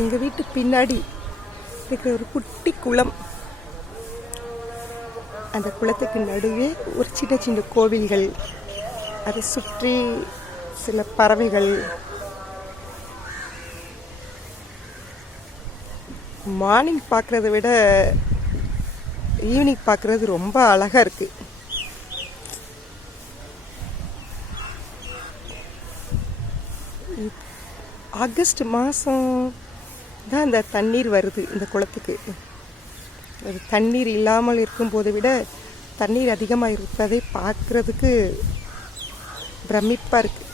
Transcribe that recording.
எங்கள் வீட்டு பின்னாடி இருக்கிற ஒரு குட்டி குளம். அந்த குளத்துக்கு நடுவே ஒரு சின்ன சின்ன கோவில்கள், அதை சுற்றி சில பறவைகள். மார்னிங் பார்க்குறத விட ஈவினிங் பார்க்குறது ரொம்ப அழகாக இருக்குது. ஆகஸ்ட் மாதம் தான் இந்த தண்ணீர் வருது இந்த குளத்துக்கு. அது தண்ணீர் இல்லாமல் இருக்கும்போதை விட தண்ணீர் அதிகமாக இருப்பதை பார்க்குறதுக்கு பிரமிப்பாக இருக்குது.